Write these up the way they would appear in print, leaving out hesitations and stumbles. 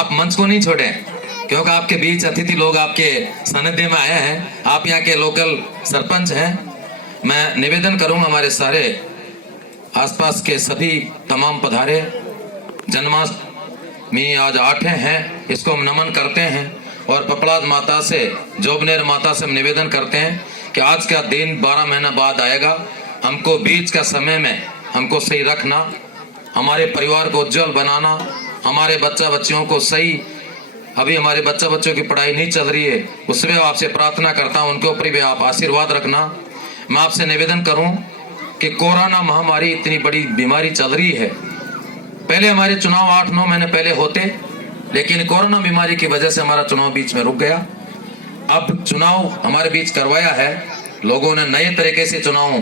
आप मंच को नहीं छोड़ें, क्योंकि आपके बीच अतिथि लोग आपके सानिध्य में आए हैं। आप यहाँ के लोकल सरपंच हैं। मैं निवेदन करूंगा हमारे सारे आसपास के सभी तमाम पधारे, जन्माष्टमी आज 8 हैं, इसको हम नमन करते हैं और पपड़ाद माता से, जोबनेर माता से हम निवेदन करते हैं कि आज का दिन 12 महीना बाद आएगा। हमको बीच का समय में हमको सही रखना, हमारे परिवार को उज्जवल बनाना, हमारे बच्चा बच्चियों को सही, अभी हमारे बच्चा बच्चों की पढ़ाई नहीं चल रही है, उसमें आपसे प्रार्थना करता हूं उनके ऊपर भी आप आशीर्वाद रखना। मैं आपसे निवेदन करूं कि कोरोना महामारी इतनी बड़ी बीमारी चल रही है। पहले हमारे चुनाव 8-9 महीने पहले होते, लेकिन कोरोना बीमारी की वजह से हमारा चुनाव बीच में रुक गया। अब चुनाव हमारे बीच करवाया है, लोगों ने नए तरीके से चुनाव,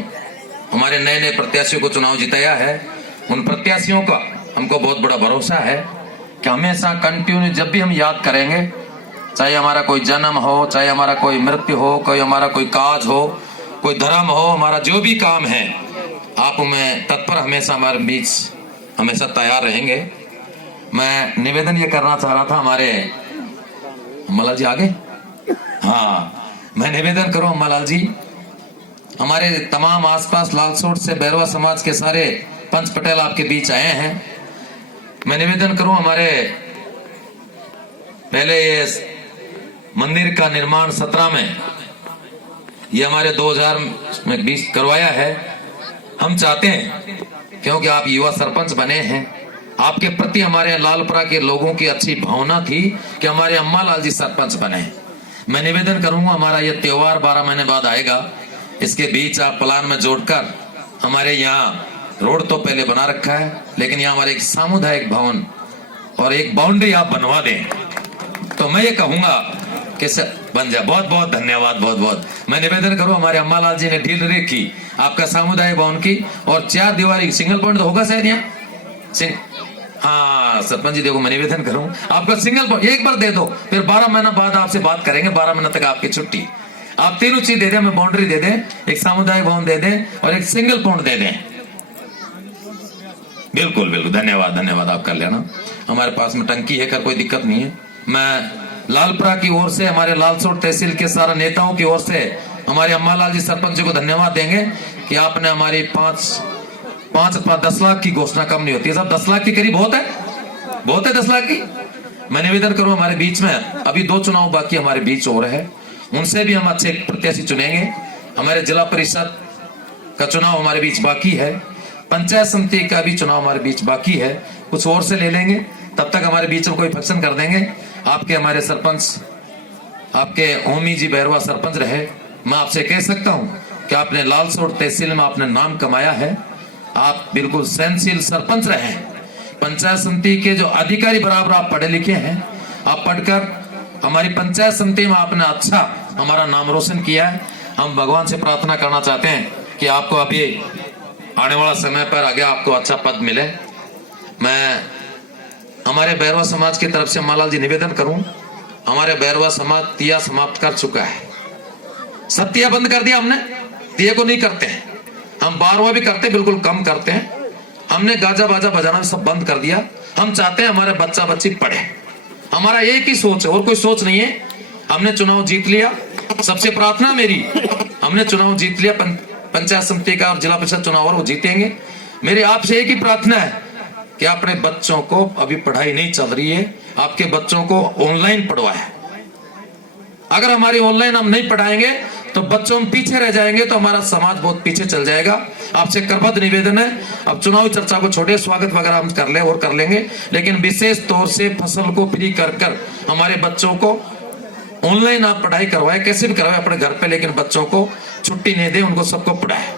हमारे नए नए प्रत्याशियों को चुनाव जिताया है। उन प्रत्याशियों का हमको बहुत बड़ा भरोसा है कि हमेशा कंटिन्यू जब भी हम याद करेंगे, चाहे हमारा कोई जन्म हो, चाहे हमारा कोई मृत्यु हो, कोई हमारा कोई काज हो, कोई धर्म हो, हमारा जो भी काम है, आप में तत्पर हमेशा हमारे बीच हमेशा तैयार रहेंगे। मैं निवेदन ये करना चाह रहा था, हमारे अम्मालाल जी आगे, हाँ मैं निवेदन करूं अम्मालाल जी, हमारे तमाम आसपास लालसोट से बैरवा समाज के सारे पंच पटेल आपके बीच आए हैं। मैं निवेदन करूं, हमारे पहले ये मंदिर का निर्माण 17 में, ये हमारे 2020 करवाया है। हम चाहते हैं, क्योंकि आप युवा सरपंच बने हैं, आपके प्रति हमारे लालपुरा के लोगों की अच्छी भावना थी कि हमारे अम्मालाल जी सरपंच बने। मैं निवेदन करूंगा, हमारा ये त्योहार 12 महीने बाद आएगा, इसके बीच आप प्लान में जोड़कर, हमारे यहाँ रोड तो पहले बना रखा है, लेकिन यहाँ हमारे एक सामुदायिक भवन और एक बाउंड्री आप बनवा दें, तो मैं ये कहूंगा कि बन जाए। बहुत बहुत धन्यवाद, बहुत बहुत मैं निवेदन करूं, हमारे अम्मालाल जी ने ढील रेखी आपका सामुदायिक भवन की, और 4 दीवारी सिंगल पॉइंट तो होगा शायद यहाँ। हाँ सरपंच जी देखो, मैं निवेदन करूं आपका सिंगल पॉइंट एक बार दे दो, फिर 12 महीना बाद आपसे बात करेंगे, 12 महीना तक आपकी छुट्टी। आप तीनों चीज दे दें, हमें बाउंड्री दे दें, एक सामुदायिक भवन दे दें और एक सिंगल पॉइंट दे दें। बिल्कुल बिल्कुल, धन्यवाद धन्यवाद, आप कर लेना। हमारे पास में टंकी है, कर कोई दिक्कत नहीं है। मैं लालपुरा की ओर से, हमारे लालसोट तहसील के सारे नेताओं की ओर से हमारे अम्मालाल जी सरपंच जी को धन्यवाद देंगे कि आपने हमारी 10 लाख की घोषणा कम नहीं होती है साहब, 10 लाख के करीब बहुत है, बहुत है 10 लाख की। मैं निवेदन करूं, हमारे बीच में अभी 2 चुनाव बाकी हमारे बीच हो रहे हैं, उनसे भी हम अच्छे प्रत्याशी चुनेंगे। हमारे जिला परिषद का चुनाव हमारे बीच बाकी है, पंचायत समिति का भी चुनाव हमारे बीच बाकी है, कुछ और से ले लेंगे, तब तक हमारे बीच में कोई फंक्शन कर देंगे। आपके हमारे सरपंच, आपके ओमी जी बैरवा सरपंच रहे, मैं आपसे कह सकता हूं कि आपने लालसोट तहसील में आपने नाम कमाया है, आप बिल्कुल सहनशील सरपंच रहे हैं। पंचायत समिति के जो अधिकारी बराबर आप पढ़े लिखे हैं, आप पढ़कर हमारी पंचायत समिति में आपने अच्छा हमारा नाम रोशन किया है। हम भगवान से प्रार्थना करना चाहते हैं कि आपको अभी आने वाला समय पर आगे आपको अच्छा पद मिले। मैं हमारे बैरवा समाज की तरफ से अम्मालाल जी निवेदन करूं, हमारे बैरवा समाज तिया समाप्त कर चुका है, सब तिया बंद कर दिया हमने, तिया को नहीं करते हैं हम, 12वां भी करते बिल्कुल कम करते हैं, हमने गाजा बाजा बजाना सब बंद कर दिया। हम चाहते हैं हमारे बच्चा बच्ची पढ़े, हमारा एक ही सोच है और कोई सोच नहीं है। हमने चुनाव जीत लिया, सबसे प्रार्थना मेरी, हमने चुनाव जीत लिया, पंचायत समिति का और जिला परिषद चुनाव और वो जीतेंगे। मेरी आपसे एक ही प्रार्थना है कि अपने बच्चों को, अभी पढ़ाई नहीं चल रही है, आपके बच्चों को ऑनलाइन पढ़वाएं। अगर हमारी ऑनलाइन हम नहीं पढ़ाएंगे तो बच्चों हम पीछे रह जाएंगे, तो हमारा समाज बहुत पीछे चल जाएगा। आपसे करबद्ध निवेदन है, अब चुनावी चर्चा को छोड़े, स्वागत वगैरह हम कर ले और कर लेंगे, लेकिन विशेष तौर से फसल को फ्री कर हमारे बच्चों को ऑनलाइन आप पढ़ाई करवाए, कैसे भी करवाए अपने घर पे, लेकिन बच्चों को छुट्टी नहीं दे, उनको सबको पढ़ाए।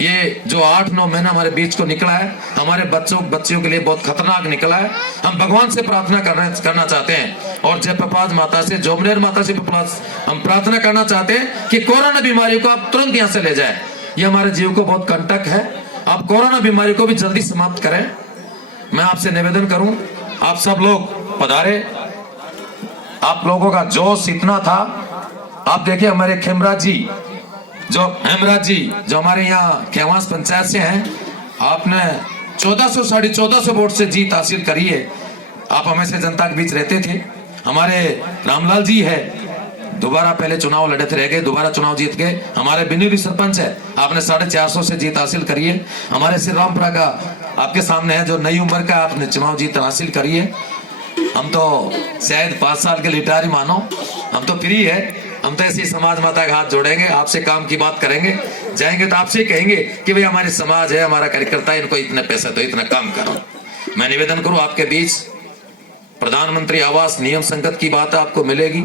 ये जो 8-9 महीना हमारे बीच को निकला है, हमारे बच्चियों के लिए बहुत खतरनाक निकला है। हम भगवान से प्रार्थना करना चाहते हैं और जयप्रपाद माता से, जोबनेर माता से हम प्रार्थना करना चाहते हैं कि कोरोना बीमारी को आप तुरंत यहाँ से ले जाए। ये हमारे जीव को बहुत कंटक है, आप कोरोना बीमारी को भी जल्दी समाप्त करें। मैं आपसे निवेदन करूं, आप सब लोग पधारे, आप लोगों का जोश इतना था। आप देखिए हमारे खेमराज जी, हेमराज जी जो हमारे यहाँ खेवास पंचायत से हैं, आपने 1400 साढ़े 1400 वोट से जीत हासिल करी है। आप हमेशा जनता के बीच रहते थे। हमारे रामलाल जी है, दोबारा पहले चुनाव लड़े थे, रह गए, दोबारा चुनाव जीत गए। हमारे बिन्नी सरपंच है, आपने 450 से जीत हासिल करी है। हमारे श्री रामपुरा का आपके सामने है, जो नई उम्र का आपने चुनाव जीत हासिल करी है। हम तो शायद 5 साल के रिटायर ही मानो, हम तो फ्री है। हम तो ऐसी समाज माता का हाथ जोड़ेंगे, आपसे काम की बात करेंगे, जाएंगे तो आपसे कहेंगे कि भाई हमारी समाज है, हमारा कार्यकर्ता है, इनको इतने पैसे तो इतना काम करो। मैं निवेदन करूं आपके बीच, प्रधानमंत्री आवास नियम संकट की बात आपको मिलेगी,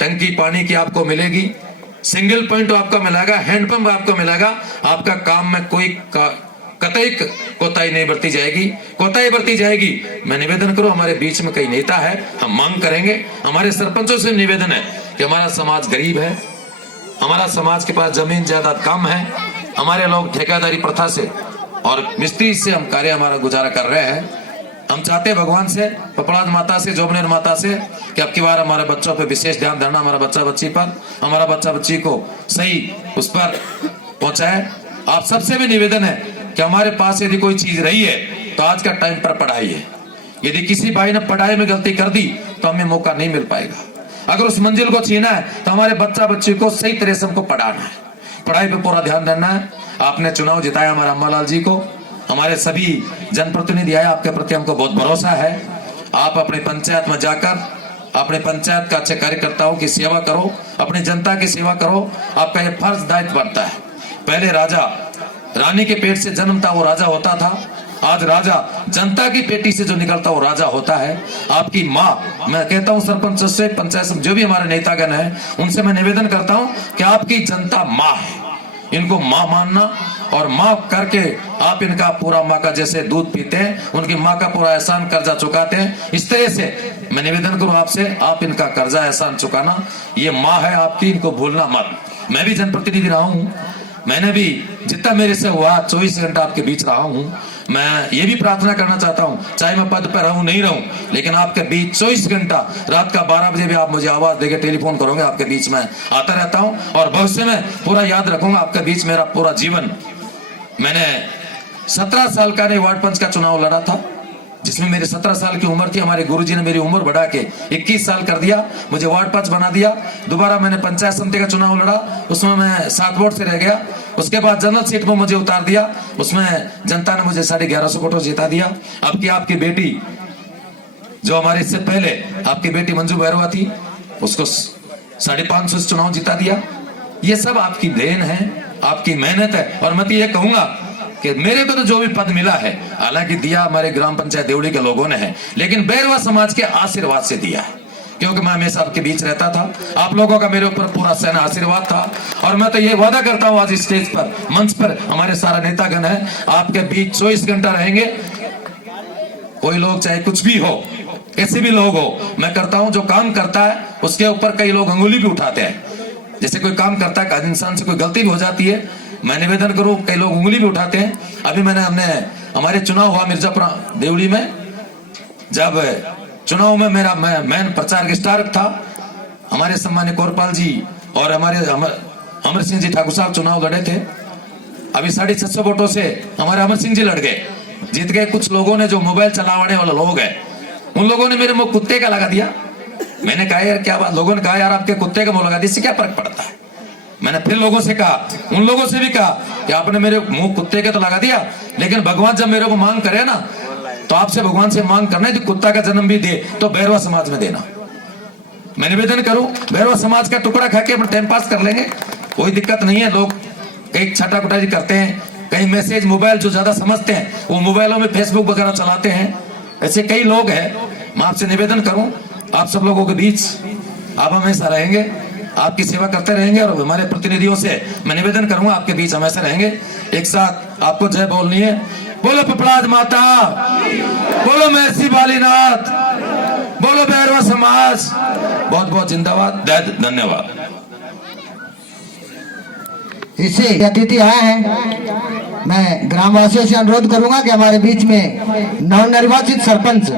टंकी पानी की आपको मिलेगी, सिंगल पॉइंट आपको मिलेगा, हैंडपंप आपको मिलेगा। आपका काम में कोई कतई कोताही नहीं बरती जाएगी, कोताही बरती जाएगी। मैं निवेदन करूं, हमारे बीच में कई नेता है, हम मांग करेंगे। हमारे सरपंचों से निवेदन है कि हमारा समाज गरीब है, हमारा समाज के पास जमीन जायदाद कम है, हमारे लोग ठेकेदारी प्रथा से और मिस्त्री से हम कार्य हमारा गुजारा कर रहे हैं। हम चाहते हैं भगवान से, पपड़ाद माता से, जोबनेर माता से कि अब की बार हमारे बच्चों पे विशेष ध्यान देना, हमारा बच्चा बच्ची पर, हमारा बच्चा बच्ची को सही उस पर पहुंचाए। आप सबसे भी निवेदन है कि हमारे पास यदि कोई चीज रही है तो आज का टाइम पर पढ़ाई है। यदि किसी भाई ने पढ़ाई में गलती कर दी तो हमें मौका नहीं मिल पाएगा। अगर उस मंजिल को छीना है तो हमारे बच्चा बच्ची को सही तरह से हमको पढ़ाना है, पढ़ाई पे पूरा ध्यान देना है। आपने चुनाव जिताया हमारे अम्मालाल जी को, हमारे सभी जनप्रतिनिधि आए, आपके प्रति हमको बहुत भरोसा है। आप अपने पंचायत में जाकर अपने पंचायत का अच्छे कार्यकर्ताओं की सेवा करो, अपनी जनता की सेवा करो, आपका ये फर्ज दायित्व बनता है। पहले राजा रानी के पेट से जन्मता वो राजा होता था, आज राजा जनता की पेटी से जो निकलता वो राजा होता है। आपकी माँ, मैं कहता हूँ सरपंच से, पंचायत से, जो भी हमारे नेतागण है, उनसे मैं निवेदन करता हूँ कि आपकी जनता माँ है, इनको माँ मानना और माँ करके आप इनका पूरा माँ का जैसे दूध पीते हैं, उनकी माँ का पूरा एहसान कर्जा चुकाते हैं, इस तरह से मैं निवेदन करूँ आपसे, आप इनका कर्जा एहसान चुकाना। ये माँ है आपकी, इनको भूलना मत। मैं भी जनप्रतिनिधि रहा हूँ, मैंने भी जितना मेरे से हुआ 24 घंटा आपके बीच रहा हूँ। मैं ये भी प्रार्थना करना चाहता हूँ, चाहे मैं पद पर रहूं नहीं रहूं, लेकिन आपके बीच 24 घंटा, रात का 12 बजे भी आप मुझे आवाज देके टेलीफोन करोगे, आपके बीच में आता रहता हूं और भविष्य में पूरा याद रखूंगा आपके बीच मेरा पूरा जीवन। मैंने 17 साल का वार्ड पंच का चुनाव लड़ा था, जिसमें मेरी 17 साल की उम्र थी। हमारे गुरुजी ने मेरी उम्र बढ़ा के 21 साल कर दिया, मुझे वार्ड पंच बना दिया। दोबारा मैंने पंचायत समिति का चुनाव लड़ा, उसमें मैं 7 वोट से रह गया। उसके बाद जनरल सीट में मुझे उतार दिया, उसमें जनता ने मुझे 1150 वोटों से जिता दिया। अब की आपकी बेटी, जो हमारे इससे पहले आपकी बेटी मंजू बैरवा थी, उसको 550 से चुनाव जिता दिया। ये सब आपकी देन है, आपकी मेहनत है। और मैं तो ये कहूंगा कि मेरे को तो जो भी पद मिला है, हालांकि दिया हमारे ग्राम पंचायत देवड़ी के लोगों ने है, लेकिन बैरवा समाज के आशीर्वाद से दिया है, क्योंकि मैं हमेशा आपके बीच रहता था। आप लोगों का मेरे ऊपर पूरा सहना आशीर्वाद था। और मैं तो ये वादा करता हूँ, आज स्टेज पर, मंच पर हमारे सारा नेतागण है, आपके बीच 24 घंटा रहेंगे। कोई लोग चाहे कुछ भी हो, कैसे भी लोग हो, मैं करता हूँ जो काम करता है उसके ऊपर कई लोग अंगुली भी उठाते हैं। जैसे कोई काम करता है, इंसान से कोई गलती भी हो जाती है, मैं निवेदन करूं, कई लोग उंगली भी उठाते हैं। अभी हमने हमारे चुनाव हुआ मिर्जापुर देवड़ी में, जब चुनाव में मेरा मैन प्रचार स्टार था, हमारे सम्मानित कोरपाल जी और हमारे अमर सिंह जी ठाकुर साहब चुनाव लड़े थे। अभी 650 वोटों से हमारे अमर सिंह जी लड़ गए, जीत गए। कुछ लोगों ने, जो मोबाइल चलाने वाले लोग हैं, उन लोगों ने मेरे मुंह कुत्ते का लगा दिया। मैंने कहा यार क्या बात, लोगों ने कहा यार आपके कुत्ते का मुंह लगा दिया, इससे क्या फर्क पड़ता है। मैंने फिर लोगों से कहा, उन लोगों से भी कहा कि आपने मेरे मुंह कुत्ते के तो लगा दिया, लेकिन भगवान जब मेरे को मांग करे ना, तो आपसे भगवान से मांग करना है कि कुत्ता का जन्म भी दे तो बैरवा समाज में देना। मैं निवेदन करूं, बैरवा समाज का टुकड़ा खा के अपना टाइम पास कर लेंगे, कोई दिक्कत नहीं है। लोग कई छाटा कुटाई करते हैं, कई मैसेज मोबाइल जो ज्यादा समझते हैं वो मोबाइलों में फेसबुक वगैरह चलाते हैं, ऐसे कई लोग हैं। मैं आपसे निवेदन करूं, आप सब लोगों के बीच आप हमेशा रहेंगे, आपकी सेवा करते रहेंगे। और हमारे प्रतिनिधियों से मैं निवेदन करूंगा, आपके बीच हमेशा रहेंगे। एक साथ आपको जय बोलनी है। बोलो पिपलाद माता, बोलो महर्षि बालीनाथ, बोलो बैरवा समाज। बहुत बहुत जिंदाबाद, धन्यवाद। इससे अतिथि आए हैं, मैं ग्रामवासियों से अनुरोध करूंगा कि हमारे बीच में नवनिर्वाचित सरपंच